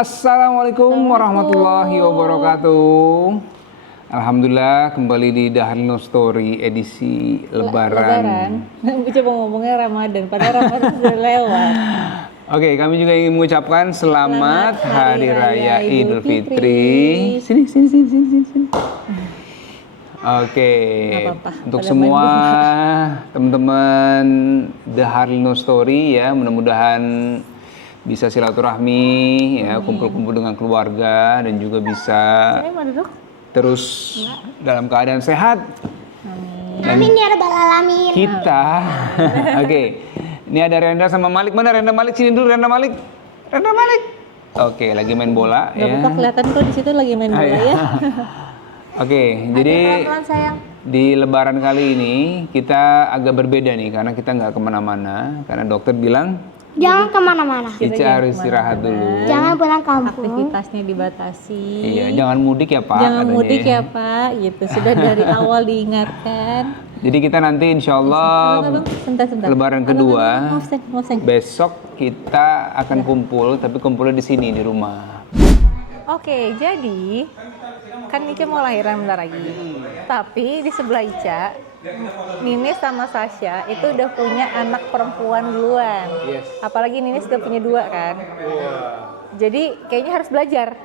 Assalamualaikum warahmatullahi wabarakatuh. Alhamdulillah kembali di Daharno Story edisi Lebaran. Coba ngomongnya Ramadan, padahal Ramadan sudah lewat. Oke, kami juga ingin mengucapkan selamat Hari Raya Idul Fitri. Sini. Oke, untuk semua teman-teman Daharno Story ya, mudah-mudahan bisa silaturahmi ya, kumpul-kumpul dengan keluarga dan juga bisa terus dalam keadaan sehat. Amin ya rabbal alamin. Kita, oke. Ini ada Renda sama Malik. Mana Renda Malik? Sini dulu Renda Malik. Renda Malik. Oke, lagi main bola. Gak apa kelihatan kok di situ lagi main bola ya. Oke, jadi di Lebaran kali ini kita agak berbeda nih karena kita nggak kemana-mana karena dokter bilang Jangan kemana-mana. Ica harus istirahat dulu. Jangan pulang kampung. Aktivitasnya dibatasi. Iya, jangan mudik ya Pak. Jangan katanya. mudik ya Pak, gitu. Sudah dari awal diingatkan. Jadi kita nanti insya Allah Sebentar. Lebaran kedua Maaf, besok kita akan kumpul, tapi kumpulnya di sini di rumah. Oke, jadi kan Ica mau lahiran bentar lagi. Tapi di sebelah Ica, Ninis sama Sasha itu udah punya anak perempuan duluan. Yes. Apalagi Ninis udah punya 2 kan. Jadi kayaknya harus belajar.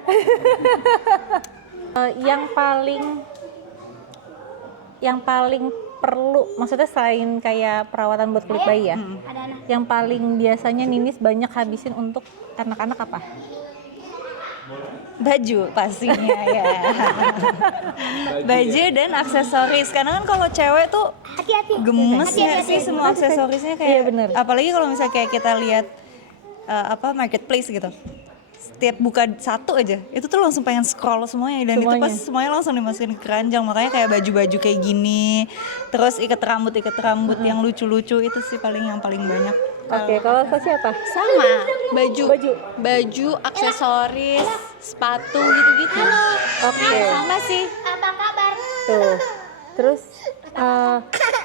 yang paling perlu, maksudnya selain kayak perawatan buat kulit bayi ya, yang paling biasanya Ninis banyak habisin untuk anak-anak apa? Baju pastinya ya. Baju dan aksesoris, karena kan kalau cewek tuh Hati-hati. gemes ya sih semua aksesorisnya kayak. Iya, bener. Apalagi kalau misalnya kayak kita lihat marketplace gitu. Setiap buka satu aja, itu tuh langsung pengen scroll semuanya dan itu pas semuanya langsung dimasukin ke keranjang. Makanya kayak baju-baju kayak gini, terus ikat rambut yang lucu-lucu itu sih yang paling banyak. Oke, kalau Sasha apa? Sama, baju, aksesoris, sepatu gitu-gitu. Oke. Sama sih. Apa kabar? Tuh. Terus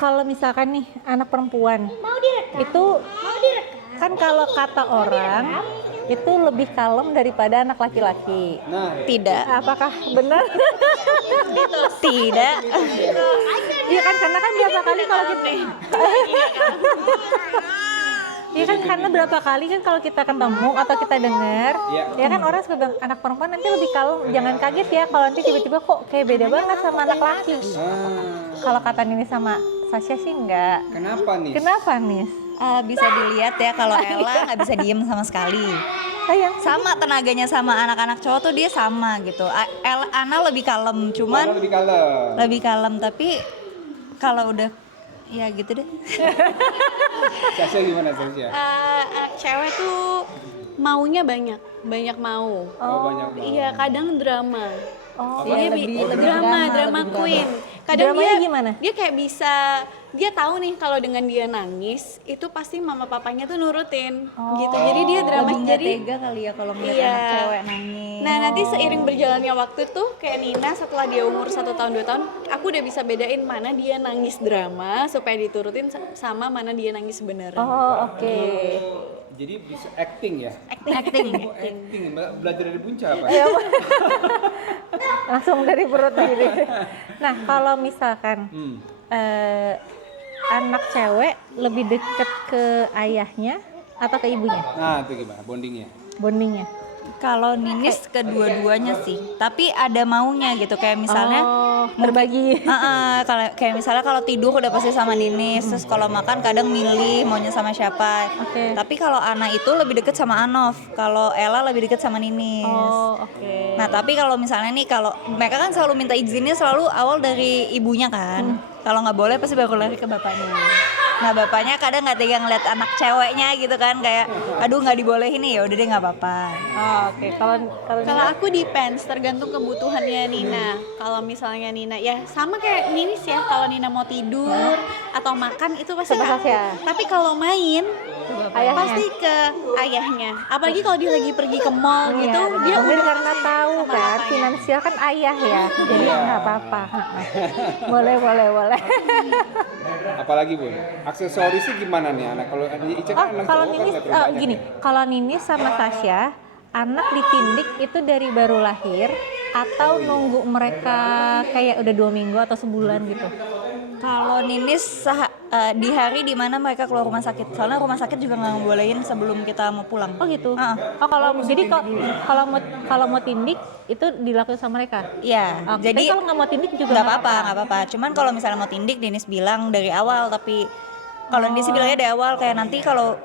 kalau misalkan nih anak perempuan Mau direkam? itu kan kalau kata orang itu lebih kalem daripada anak laki-laki. Tidak. Apakah benar? Tidak. Iya kan, karena kan berapa kali kalau kita Iya kan, karena berapa kali kan kalau kita ketemu atau kita dengar, ya kan orang suka bilang anak perempuan nanti lebih kalem. Jangan kaget ya kalau nanti tiba-tiba kok kayak beda banget sama anak laki. Kalau kata Nini sama Sasha sih enggak. Kenapa nih? Kenapa nih? Bisa dilihat ya kalau Ella nggak bisa diem sama sekali. Sayang. Sama tenaganya sama anak-anak cowok tuh dia sama gitu. Ana lebih kalem, cuman lebih kalem tapi kalau udah ya gitu deh. Sasha gimana Sasha? Anak cewek tuh maunya banyak mau. Iya, kadang drama. Dia lebih drama queen. Kadang Dramanya gimana? Dia kayak bisa, dia tahu nih kalau dengan dia nangis itu pasti mama papanya tuh nurutin gitu. Jadi dia drama, Lebih nggak jadi tega kali ya kalau melihat Iya. anak cewek nangis. Nah nanti seiring berjalannya waktu tuh kayak Nina setelah dia umur 1 tahun 2 tahun, aku udah bisa bedain mana dia nangis drama supaya diturutin sama mana dia nangis beneran. Oh, oke. Jadi bisa acting ya? Acting. Acting, belajar dari Bunca apa? Langsung dari perut diri. Nah, kalau misalkan anak cewek lebih deket ke ayahnya atau ke ibunya? Nah, itu gimana bondingnya? Bondingnya? Kalau Ninis kedua-duanya sih, tapi ada maunya gitu kayak misalnya berbagi. kalau kayak misalnya kalau tidur udah pasti sama Ninis, terus kalau makan kadang milih maunya sama siapa. Oke. Tapi kalau Ana itu lebih deket sama Anov, kalau Ella lebih deket sama Ninis. Oh, oke. Nah tapi kalau misalnya nih, kalau mereka kan selalu minta izinnya selalu awal dari ibunya kan. Kalau nggak boleh pasti baru lari ke bapaknya. Nah bapaknya kadang nggak tega ngeliat anak ceweknya gitu kan, kayak aduh nggak dibolehin nih, ya udah deh nggak apa-apa. Oh, oke. Kalau aku depends, tergantung kebutuhannya Nina. Kalau misalnya Nina ya sama kayak Ninis ya, kalau Nina mau tidur atau makan itu pasti Sama aku. Sasha. Tapi kalau main Ayahnya. pasti ke ayahnya. Apalagi kalau dia lagi pergi ke mall gitu, dia mungkin udah karena pasti tahu sama kan bapaknya. finansial kan ayah ya, jadi nggak apa-apa. Boleh. Apalagi Bun? Aksesorisnya gimana nih anak? Kalau Ica kan anak Kalau cowok kan Ninis nggak terlalu banyak gini, ya? kalau Ninis sama Sasha anak ditindik itu dari baru lahir atau nunggu mereka kayak udah 2 minggu atau sebulan gitu? Kalau Ninis di hari dimana mereka keluar rumah sakit, soalnya rumah sakit juga nggak ngebolehin sebelum kita mau pulang. Oh gitu. Ah. Oh kalau mau tindik itu dilakukan sama mereka. Iya, Oke, jadi tapi kalau nggak mau tindik juga nggak apa-apa. Cuman kalau misalnya mau tindik, Ninis bilang dari awal. Tapi kalau Ninis sih bilangnya dari awal, kayak nanti kalau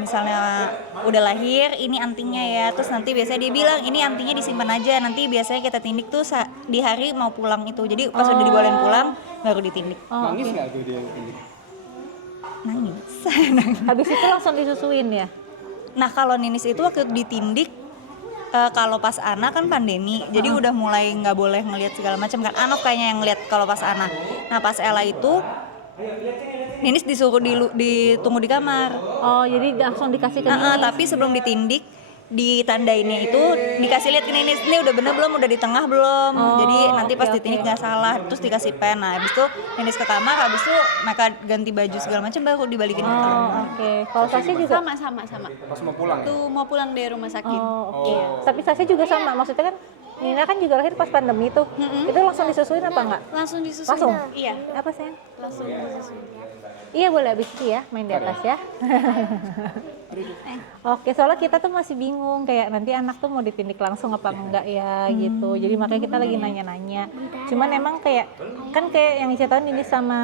misalnya udah lahir, ini antingnya ya. Terus nanti biasanya dia bilang ini antingnya disimpan aja. Nanti biasanya kita tindik tuh di hari mau pulang itu. Jadi pas udah dibolehin pulang, baru ditindik. Oh, Nangis oke. nggak tuh dia tindik? Nangis. Habis itu langsung disusuin ya? Nah kalau Ninis itu waktu ditindik, kalau pas Ana kan pandemi, jadi udah mulai nggak boleh ngelihat segala macam kan. Anok kayaknya yang ngeliat kalau pas Ana. Nah pas Ella itu Ninis disuruh ditunggu di kamar. Oh, jadi langsung dikasih ke Ninis. Tapi sebelum ditindik, ditandainnya itu dikasih lihat ke Ninis, ini udah bener belum, udah di tengah belum. Jadi nanti pas ditindik nggak salah, terus dikasih pen. Nah habis itu Ninis ke kamar, habis itu mereka ganti baju segala macam baru dibalikin ke kamar. Oh, oke. Kalau Sasha juga? Sama. Pas mau pulang ya? Tuh mau pulang dari rumah sakit. Oh, oke. Tapi Sasha juga sama, maksudnya kan Nina kan juga lahir pas pandemi tuh. Itu langsung disusuin apa enggak? Langsung disusun. Langsung? Iya, Apa sayang? langsung disusun. Iya boleh abis itu ya, main di atas ya. Oke, soalnya kita tuh masih bingung kayak nanti anak tuh mau ditindik langsung apa enggak ya gitu. Jadi makanya kita lagi nanya-nanya. Cuman emang kayak kan kayak yang Ica tahu ini sama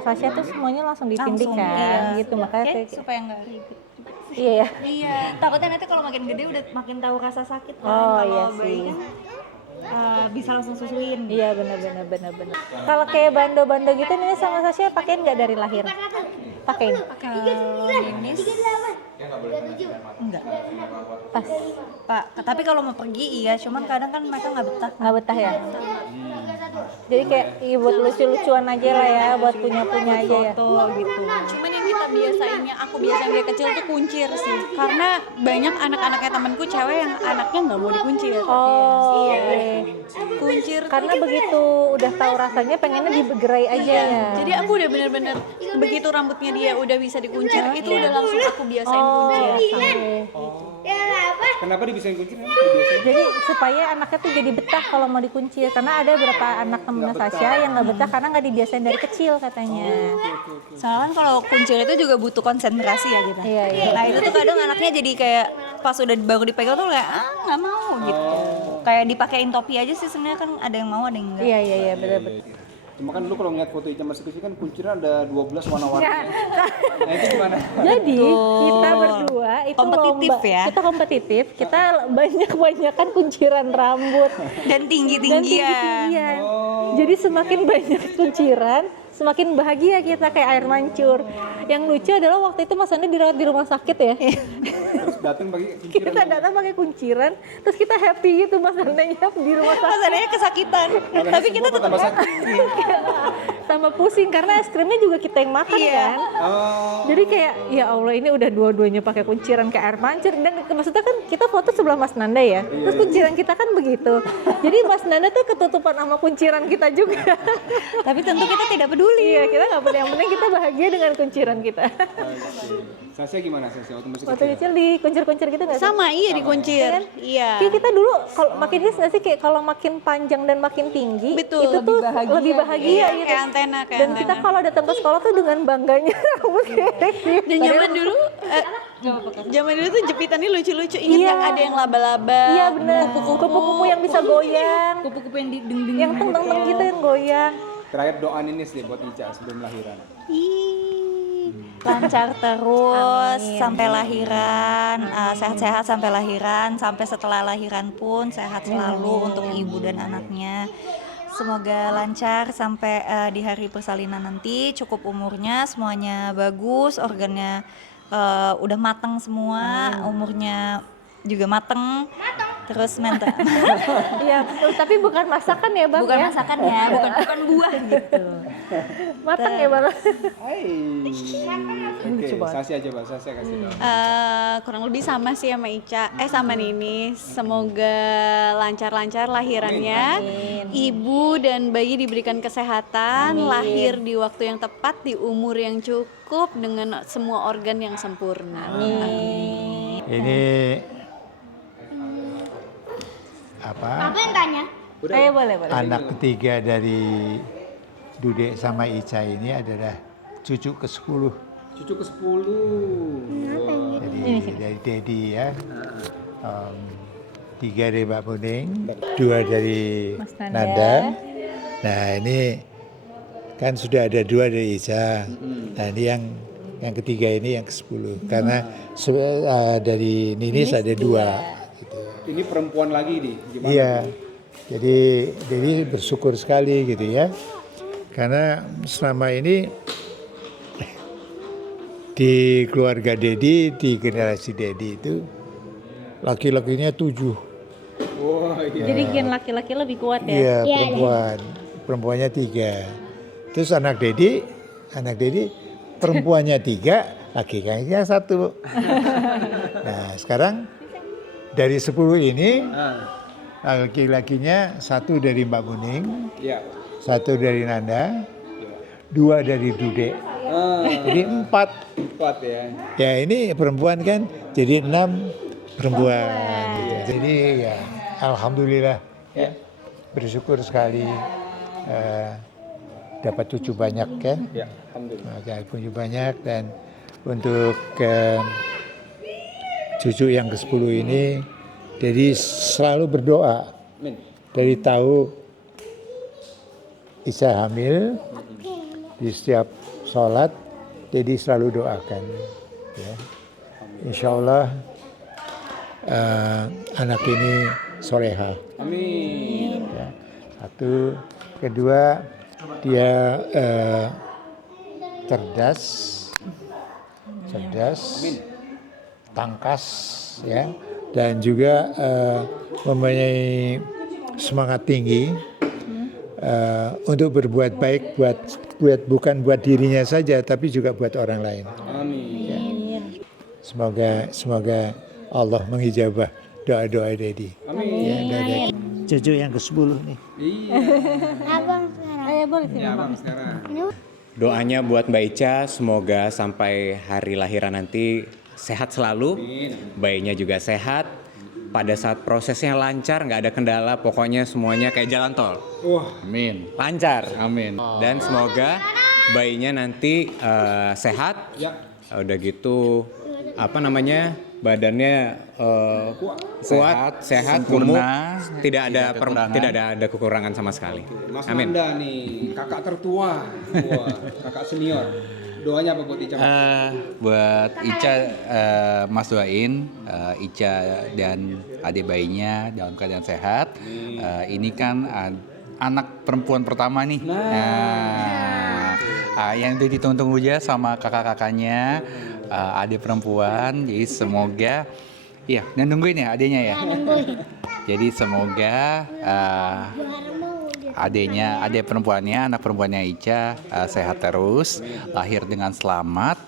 Sasha tuh semuanya langsung ditindik Langsung, kan iya. gitu. Makanya Oke, kayak supaya nggak ribet. iya ya. Iya, takutnya nanti kalau makin gede udah makin tahu rasa sakit kan. Oh, Kalau iya bayi sih. kan bisa langsung susuin. Iya benar. Kalau kayak bando-bando gitu nih sama Sasha pakein nggak dari lahir? Pakein. Kalau Ninis enggak. Pas Pak, tapi kalau mau pergi iya, cuman kadang kan mereka nggak betah. nggak betah ya. Jadi kayak buat lucu-lucuan aja lah ya, buat punya-punya aja ya. Gitu. Cuman yang kita biasainnya, aku biasain dari kecil tuh kuncir sih. Karena banyak anak-anaknya temanku cewek yang anaknya nggak mau dikuncir. Oh, Iya. oke. Kuncir Karena begitu udah tahu rasanya pengennya digerai aja ya. Jadi aku udah bener-bener begitu rambutnya dia udah bisa dikuncir, itu udah langsung aku biasain kuncir. Oke. Kenapa dibisain kuncir? Dibiasain. Jadi supaya anaknya tuh jadi betah kalau mau dikuncir. Karena ada beberapa anak temennya Sasha yang nggak betah karena nggak dibiasain dari kecil katanya. Soalnya kan kalau kuncir itu juga butuh konsentrasi ya kita. Iya. Nah itu tuh kadang anaknya jadi kayak pas udah baru dipegang tuh kayak nggak mau gitu. Kayak dipakein topi aja sih sebenarnya kan ada yang mau ada yang enggak. Iya benar-benar. Cuma kan dulu kalau ngeliat foto Ica masih kecil kan kunciran ada 12 warna-warni. Nah itu gimana? Jadi kita berdua itu Kompetitif lomba, ya? kita kompetitif, kita banyak-banyakan kunciran rambut Dan dan tinggi-tinggian. tinggi-tinggian. Jadi semakin banyak kunciran, semakin bahagia kita kayak air mancur. Yang lucu adalah waktu itu Mas Anda dirawat di rumah sakit ya. Terus datang pakai kunciran. Kita datang pakai kunciran, terus kita happy gitu Mas Andanya di rumah sakit. Masalahnya kesakitan. Tapi kita tetap tambah sakit. Sama pusing karena es krimnya juga kita yang makan kan. Oh. Jadi kayak ya Allah ini udah dua-duanya pakai kunciran kayak air mancur dan maksudnya kan kita foto sebelah Mas Nanda ya. Terus kunciran kita kan begitu. Jadi Mas Nanda tuh ketutupan sama kunciran kita juga. Tapi tentu kita tidak peduli. Iya, kita nggak peduli, yang penting kita bahagia dengan kunciran kita. Sasha gimana Sasha waktu masih Waktu kecil? kecil di kuncir-kuncir gitu nggak sih? Sama iya dikuncir. Iya. Kayak kita dulu kalau makin hits nggak sih kayak kalau makin panjang dan makin tinggi Betul, itu tuh lebih bahagia Iya, gitu. kayak antena, kayak Dan kita kalau datang ke sekolah tuh dengan bangganya rambut kayak gitu. Dan zaman dulu zaman dulu tuh jepitannya lucu-lucu. Ingat Iya. nggak ada yang laba-laba? Iya benar. Kupu-kupu yang bisa goyang, Kupu-kupu yang dideng-deng. yang teng-teng gitu yang goyang. Terakhir doa Ninis deh buat Ica sebelum lahiran. Lancar terus sampai lahiran, sehat-sehat sampai lahiran, sampai setelah lahiran pun sehat selalu untuk ibu dan anaknya. Semoga lancar sampai di hari persalinan nanti, cukup umurnya, semuanya bagus, organnya udah matang semua, umurnya juga mateng. Terus mental. Iya, tapi bukan masakan ya Bang Bukan ya. masakan ya, bukan buah gitu. Matang ya Bang. Hai. Oke, Sasha aja Bang, Sasha kasih doa. Kurang lebih sama sih sama Ica, sama Nini. Semoga lancar-lancar lahirannya. Ibu dan bayi diberikan kesehatan, lahir di waktu yang tepat, di umur yang cukup, dengan semua organ yang sempurna. Ini Apa yang tanya? Ayo boleh. Anak ketiga dari Dude sama Ica ini adalah cucu ke-10. Cucu ke-10. Jadi dari Dedi ya. 3 dari Mbak Muning, 2 dari Mas Nanda. Nanda. Nah ini kan sudah ada 2 dari Ica. Nah ini yang ketiga ini yang ke-10. Karena dari Ninis ada 2. Gitu. Ini perempuan lagi nih. Gimana? Iya. Jadi Dedi bersyukur sekali gitu ya. Karena selama ini di keluarga Dedi, di generasi Dedi itu laki-lakinya 7. Wah, iya. Jadi gen laki-laki lebih kuat ya? Iya, perempuan. Perempuannya 3. Terus anak Dedi perempuannya 3, laki-lakinya 1. Nah, sekarang dari 10 ini laki-lakinya 1 dari Mbak Muning, Iya. 1 dari Nanda, 2 dari Dude. Jadi 4. 4 ya. Ya ini perempuan kan, jadi 6 perempuan. Gitu. Jadi ya alhamdulillah ya, bersyukur sekali dapat cucu banyak kan. Ya, alhamdulillah. Dapat cucu banyak dan untuk cucu yang ke-10 ini jadi selalu berdoa. Amin. Dari tahu Ica hamil di setiap sholat jadi selalu doakan ya. Insya Allah anak ini soleha. Amin. Ya. 1, kedua dia cerdas, tangkas ya, dan juga mempunyai semangat tinggi untuk berbuat baik bukan buat dirinya saja tapi juga buat orang lain. Amin. Semoga Allah mengijabah doa-doa Dedi. Amin. Ya, doa-doa. Cucu yang ke-10 nih. Iya. Abang sekarang. Ayo boleh sini Ya, Bang. Bang sekarang. Doanya buat Mbak Ica semoga sampai hari lahiran nanti sehat selalu, bayinya juga sehat. Pada saat prosesnya lancar, nggak ada kendala, pokoknya semuanya kayak jalan tol. Wah, Amin. Lancar. Amin. Dan semoga bayinya nanti sehat. ya. Udah gitu badannya kuat, sehat, gemuk, tidak ada kekurangan sama sekali. Mas Amin. Nanda nih, kakak tertua. Wah, kakak senior. Doanya apa buat Ica? Buat Ica, Mas doain Ica dan adik bayinya dalam keadaan sehat. Ini kan anak perempuan pertama nih. Yang udah ditunggu-tunggu aja sama kakak-kakaknya, adik perempuan. Jadi semoga, iya, dan nungguin ya adiknya ya. Jadi semoga adik perempuannya, anak perempuannya Ica sehat terus, lahir dengan selamat,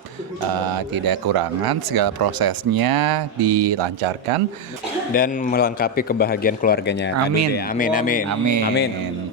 tidak kekurangan, segala prosesnya dilancarkan Dan melengkapi kebahagiaan keluarganya. Amin. Amin. Amin.